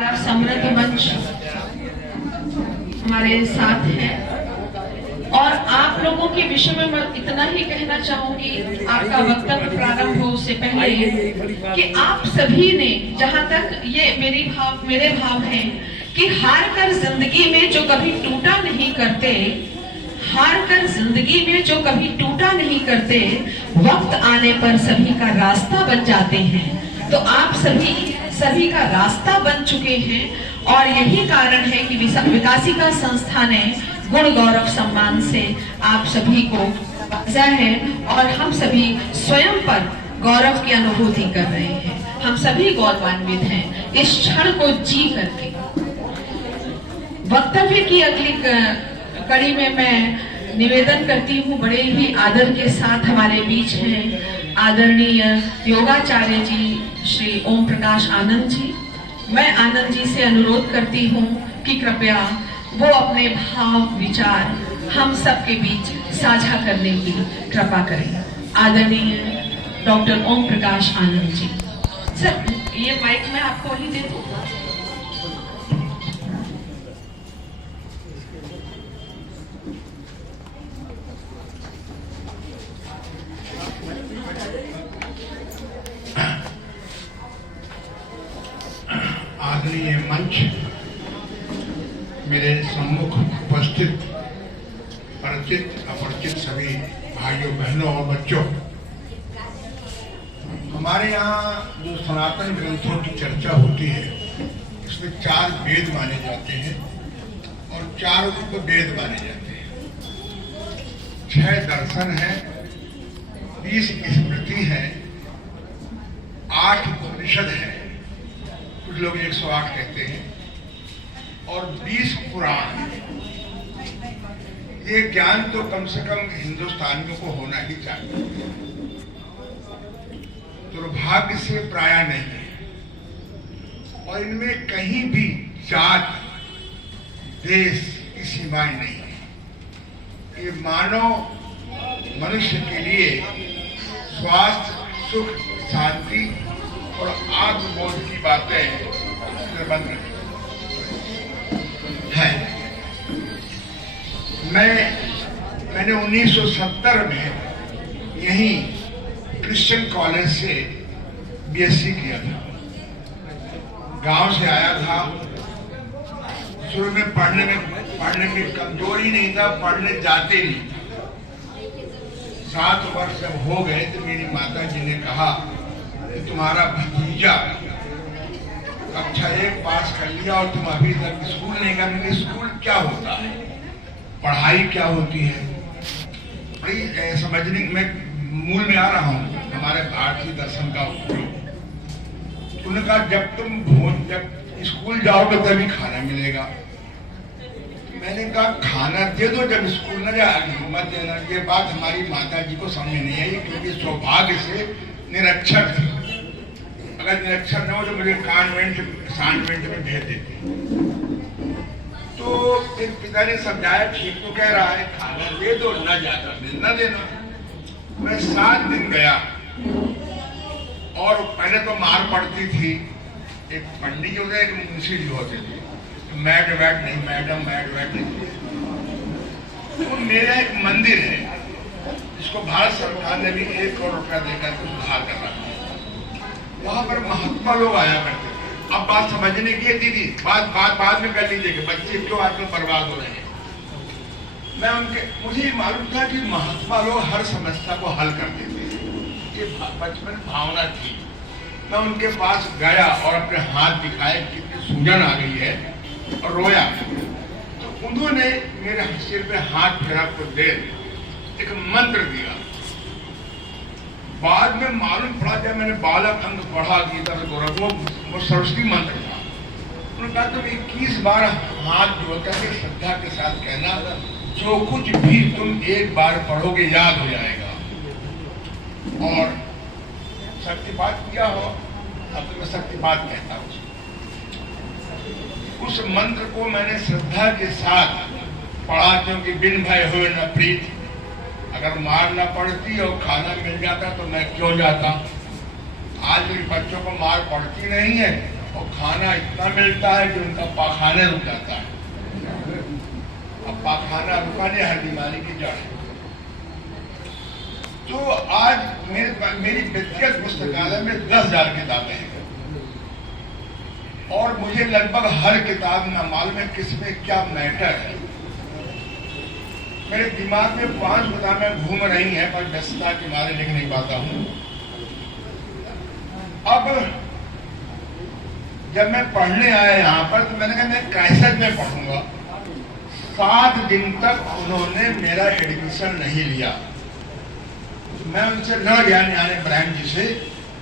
हमारा समृद्ध मंच हमारे साथ है और आप लोगों के विषय में मैं इतना ही कहना चाहूंगी, आपका वक्तव्य प्रारंभ हो उससे पहले, कि आप सभी ने, जहां तक ये मेरे भाव हैं कि हार कर जिंदगी में जो कभी टूटा नहीं करते, हार कर जिंदगी में जो कभी टूटा नहीं करते, वक्त आने पर सभी का रास्ता बन जाते हैं। तो आप सभी का रास्ता बन चुके हैं और यही कारण है कि विकासिका संस्था ने गुण गौरव सम्मान से आप सभी को नवाजा है और हम सभी स्वयं पर गौरव की अनुभूति कर रहे हैं। हम सभी गौरवान्वित हैं इस क्षण को जी करके। वक्तव्य की अगली कड़ी में मैं निवेदन करती हूँ, बड़े ही आदर के साथ हमारे बीच हैं आदरणीय योगाचार्य जी श्री ओम प्रकाश आनंद जी। मैं आनंद जी से अनुरोध करती हूँ कि कृपया वो अपने भाव विचार हम सबके बीच साझा करने की कृपा करें। आदरणीय डॉक्टर ओम प्रकाश आनंद जी। सर, ये माइक मैं आपको ही दे दूं। आदरणीय मंच, मेरे सम्मुख उपस्थित परिचित अपरिचित सभी भाइयों बहनों और बच्चों, हमारे यहाँ जो सनातन ग्रंथों की चर्चा होती है इसमें 4 वेद माने जाते हैं और 4 उपवेद माने जाते हैं। 6 दर्शन है, 20 स्मृति है, 8 उपनिषद है, कुछ लोग 108 कहते हैं, और 20 पुराण। ये ज्ञान तो कम से कम हिंदुस्तानियों को होना ही चाहिए, दुर्भाग्य से प्राय नहीं है। और इनमें कहीं भी जात देश की सीमाएं नहीं है। ये मानव मनुष्य के लिए स्वास्थ्य, सुख, शांति और आत्मबोध की बातें बंद है। मैंने 1970 में यहीं क्रिश्चियन कॉलेज से बीएससी किया था। गांव से आया था। शुरू में पढ़ने की कमजोरी नहीं था, पढ़ने जाते नहीं। 7 वर्ष जब हो गए तो मेरी माता जी ने कहा कि तुम्हारा भतीजा कक्षा 1 पास कर लिया और तुम अभी तक स्कूल नहीं गए। स्कूल क्या होता है, पढ़ाई क्या होती है, बड़ी समझने में मूल में आ रहा हूँ हमारे भारतीय दर्शन का उपयोग। उन्होंने कहा जब स्कूल जाओगे तभी खाना मिलेगा। मैंने कहा खाना दे दो, जब स्कूल न जाओगे मत देना। ये बात हमारी माता जी को समझ नहीं आई, क्योंकि सौभाग्य से निरक्षर थी। अगर निरक्षर न हो तो मुझे कॉन्वेंट में भेज देते। तो फिर पिता ने समझाया, ठीक तो कह रहा है, खाना दे दो, न जाकर न देना। मैं 7 दिन गया और पहले तो मार पड़ती थी। एक पंडित जी होते, एक मुंशी जी होते थे, मैड नहीं, मैडम मैड नहीं। तो मेरा एक मंदिर है जिसको भारत सरकार ने भी 1 करोड़ रुपया देकर सुधार कर रखा है। वहां पर महात्मा लोग आया करते थे। अब बात समझने की है दीदी, बाद में कर लीजिए कि बच्चे क्यों आजकल बर्बाद हो रहे हैं। मुझे मालूम था कि महात्मा लोग हर समस्या को हल कर देते हैं। ये बचपन भावना थी। मैं उनके पास गया और अपने हाथ दिखाए, कितनी सूजन आ गई है, और रोया। तो उन्होंने मेरे सिर पे हाथ फेरा, कुछ देर एक मंत्र दिया। बाद में मालूम पड़ा, जब मैंने बालक अंग पढ़ा गीता में गौरव, वो सरस्वती मंत्र था। उन्होंने कहा तुम 21 बार हाथ जोड़कर के श्रद्धा के साथ कहना, जो कुछ भी तुम 1 बार पढ़ोगे याद हो जाएगा। और शक्तिपात किया हो, अब तो मैं शक्तिपात कहता हूँ। उस मंत्र को मैंने श्रद्धा के साथ पढ़ा, क्योंकि बिन भय हो न प्रीत। अगर मार ना पड़ती और खाना मिल जाता तो मैं क्यों जाता। आज भी बच्चों को मार पड़ती नहीं है, और खाना इतना मिलता है कि उनका पाखाना रुक जाता है। अब पाखाना रुकाने हर बीमारी की जड़ है। तो आज मेरी व्यक्तिगत पुस्तकालय में 10,000 किताबें हैं और मुझे लगभग हर किताब ना मालूम है किसमें क्या मैटर है। मेरे दिमाग में 5 किताबें घूम रही हैं पर व्यस्तता के मारे लिख नहीं पाता हूं। अब जब मैं पढ़ने आया यहाँ पर तो मैंने कहा मैं कैसेट में पढ़ूंगा। 7 दिन तक उन्होंने मेरा एडमिशन नहीं लिया। मैं उनसे लड़ गया न्याय ब्रांड जी से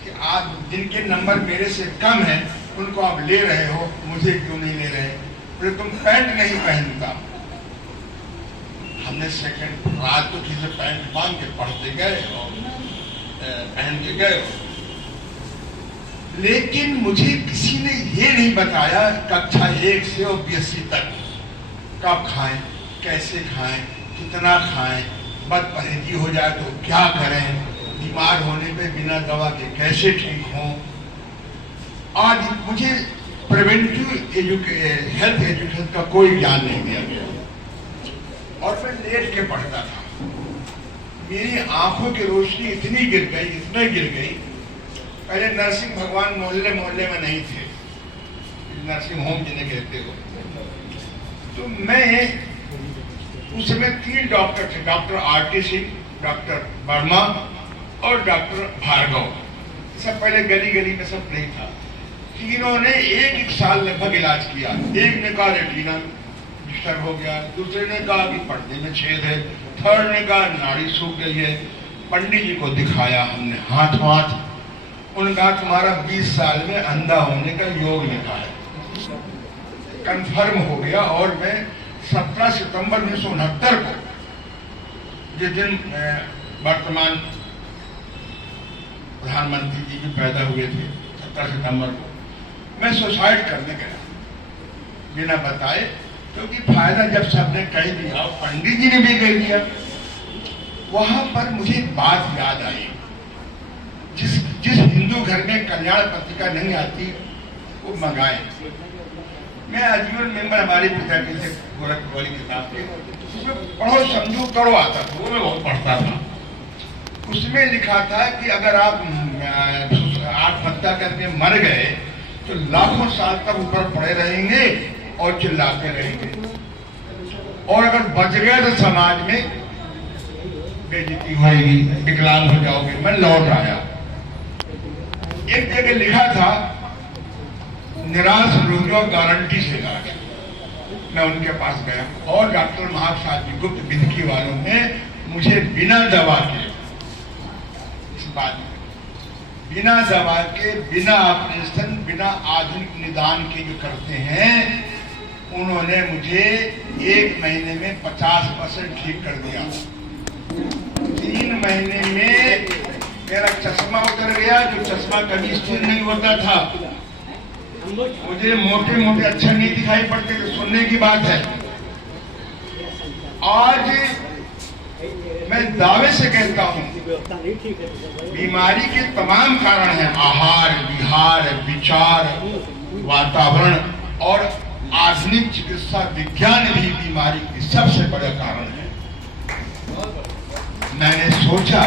कि आप जिनके नंबर मेरे से कम है उनको आप ले रहे हो, मुझे क्यों नहीं ले रहे? बोले तुम पैंट नहीं पहनता। हमने सेकंड रात तो किसी पैंट बांध के पढ़ते गए और पहन के गए, लेकिन मुझे किसी ने ये नहीं बताया कक्षा 1 से और BSc तक कब खाएं, कैसे खाएं, कितना खाएं, बदपरहेजी हो जाए तो क्या करें, बीमार होने पे बिना दवा के कैसे ठीक हों। आज मुझे प्रिवेंटिव हेल्थ एजुकेशन का कोई ज्ञान नहीं दिया गया और मैं लेट के पढ़ता था। मेरी आंखों की रोशनी इतनी गिर गई। पहले नरसिंह भगवान मोहल्ले में नहीं थे, नर्सिंग होम जिन्हें कहते हो। तो मैं उस समय 3 डॉक्टर थे, doctor RT Singh, doctor Verma और डॉक्टर भार्गव। सब पहले गली में सब नहीं था। तीनों ने एक साल लगभग इलाज किया। एक ने कहा रेटिना डिस्टर्ब हो गया, दूसरे ने कहा कि पर्दे में छेद है, थर्ड ने कहा नाड़ी सूख गई है। पंडित जी को दिखाया हमने हाथ। उनका तुम्हारा 20 साल में अंधा होने का योग लिखा है। कंफर्म हो गया और मैं 17 सितंबर 1969 को, जिस दिन वर्तमान प्रधानमंत्री जी भी पैदा हुए थे, 17 सितंबर को मैं सुसाइड करने गया बिना बताए, क्योंकि फायदा जब सबने कह दिया, पंडित जी ने भी कह दिया। वहां पर मुझे बात याद आई, जिस हिंदू घर में कल्याण पत्रिका नहीं आती वो मंगाए। मैं आजीवन मेंबर हमारे पिताजी से गोरखपुर वाली किताब के, उसमें पढ़ो समझो करो आता था, वो मैं बहुत पढ़ता था। उसमें लिखा था कि अगर आप आत्महत्या करके मर गए तो लाखों साल तक ऊपर पड़े रहेंगे और चिल्लाते रहेंगे, और अगर बच गए तो समाज में बेइज्जती होगी, विकलांग हो जाओगे। मैं लौट आया, एक जगह लिखा था निराश रोगियों गारंटी से इलाज। मैं उनके पास गया और डॉक्टर महाप्रसाद जी गुप्त बिंदकी वालों ने मुझे बिना दवा के, इस बात में बिना दवा के, बिना ऑपरेशन, बिना आधुनिक निदान के जो करते हैं, उन्होंने मुझे 1 महीने में 50% ठीक कर दिया। 3 महीने में मेरा चश्मा उतर गया, जो चश्मा कभी स्थिर नहीं होता था। मुझे मोटे अक्षर नहीं दिखाई पड़ते, तो सुनने की बात है। आज मैं दावे से कहता हूं, बीमारी के तमाम कारण हैं, आहार, विहार, विचार, वातावरण और आधुनिक चिकित्सा विज्ञान भी बीमारी के सबसे बड़े कारण है। मैंने सोचा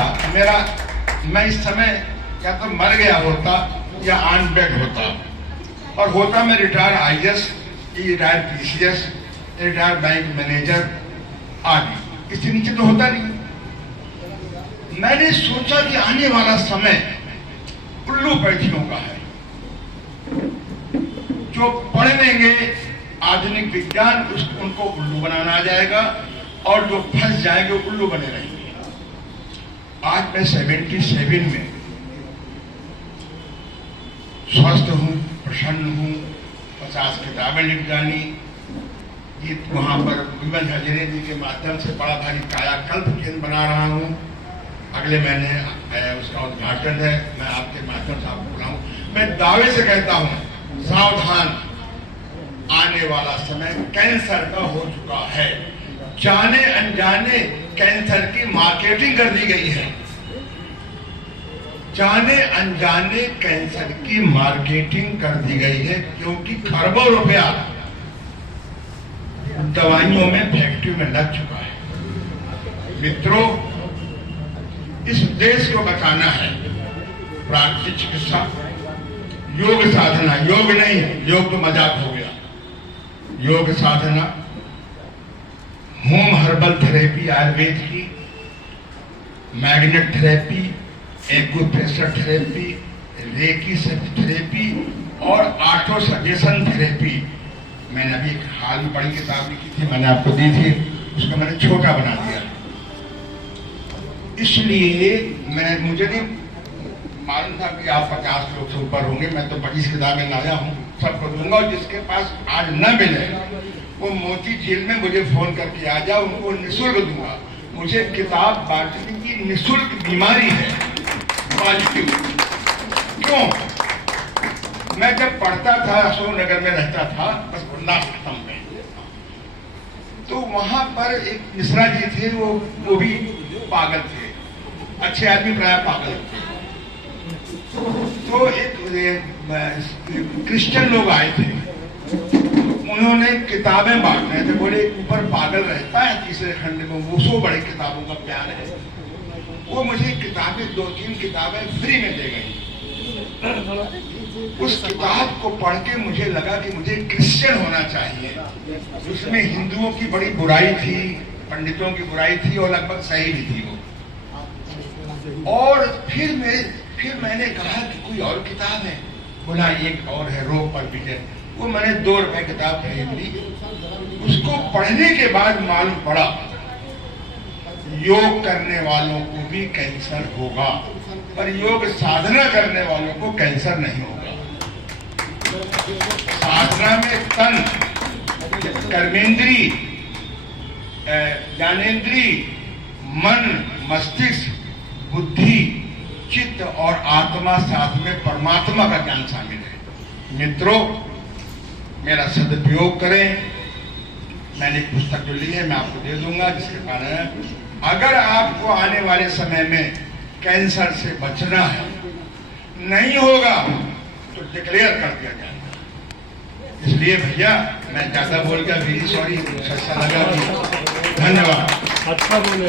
मैं इस समय या तो मर गया होता या ऑन बेड होता, और होता मैं retire IAS, retire PCS, retire bank manager आदि, इससे नीचे तो होता नहीं। मैंने सोचा कि आने वाला समय उल्लू पैथियों का है। जो पढ़ लेंगे आधुनिक विज्ञान, उनको उल्लू बनाना आ जाएगा, और जो फंस जाएंगे उल्लू बने रहेंगे। आज मैं 77 में स्वस्थ हूं, प्रसन्न हूं, 50 किताबें लिख डाली। ये वहां पर विमल हजरे जी के माध्यम से बड़ा भारी कायाकल्प केंद्र बना रहा हूं। अगले महीने उसका उद्घाटन है, मैं आपके माध्यम से आपको बुलाऊं। मैं दावे से कहता हूं, सावधान, आने वाला समय कैंसर का हो चुका है। जाने अनजाने कैंसर की मार्केटिंग कर दी गई है। जाने अनजाने कैंसर की मार्केटिंग कर दी गई है, क्योंकि खरबों रुपया दवाइयों में फैक्ट्री में लग चुका है। मित्रों, इस देश को बचाना है। प्राकृतिक चिकित्सा, योग साधना, योग नहीं, योग तो मजाक हो गया, योग साधना, होम हर्बल थेरेपी आयुर्वेद की, magnet therapy, acupressure therapy, reiki therapy और ऑटो सजेशन थेरेपी। मैंने अभी एक हाल में बड़ी किताब लिखी थी, मैंने आपको दी थी, उसको मैंने छोटा बना दिया। इसलिए मुझे नहीं मालूम था कि आप 50 लोग से ऊपर होंगे। मैं तो 25 किताबें लाया हूँ, सबको दूंगा। और जिसके पास आज न मिले वो मोती झील में मुझे फोन करके आ जाओ, उनको निःशुल्क दूंगा। मुझे किताब बांटने की निःशुल्क बीमारी है, पॉजिटिव। क्यों? मैं जब पढ़ता था, अशोकनगर में रहता था, बस लास्ट खत्म में, तो वहां पर एक मिश्रा जी थे, वो भी पागल थे, अच्छे आदमी प्राय पागल थे। तो एक क्रिश्चियन लोग आए थे, उन्होंने किताबें बांट रहे थे। बोले ऊपर पागल रहता है तीसरे खंड में, वो सो बड़े किताबों का प्यार है। वो मुझे किताबें 2-3 किताबें फ्री में दे गई। उस किताब को पढ़ के मुझे लगा कि मुझे क्रिश्चियन होना चाहिए। उसमें हिंदुओं की बड़ी बुराई थी, पंडितों की बुराई थी, और लगभग सही भी थी वो। और फिर मैंने कहा कि कोई और किताब है। बोला एक और है, रोग पर विजय। वो मैंने 2 रुपए किताब खरीद ली। उसको पढ़ने के बाद मालूम पड़ा योग करने वालों को भी कैंसर होगा, पर योग साधना करने वालों को कैंसर नहीं होगा। साधना में तन, कर्मेंद्री, ज्ञानेंद्री, मन, मस्तिष्क, बुद्धि, चित्त और आत्मा, साथ में परमात्मा का ज्ञान शामिल है। मित्रों, मेरा सदुपयोग करें। मैंने एक पुस्तक जो ली है मैं आपको दे दूंगा, जिसके कारण अगर आपको आने वाले समय में कैंसर से बचना है, नहीं होगा तो डिक्लेयर कर दिया जाएगा। इसलिए भैया मैं ज्यादा बोल गया, वेरी सॉरी, अच्छा लगा। धन्यवाद। अच्छा बोले।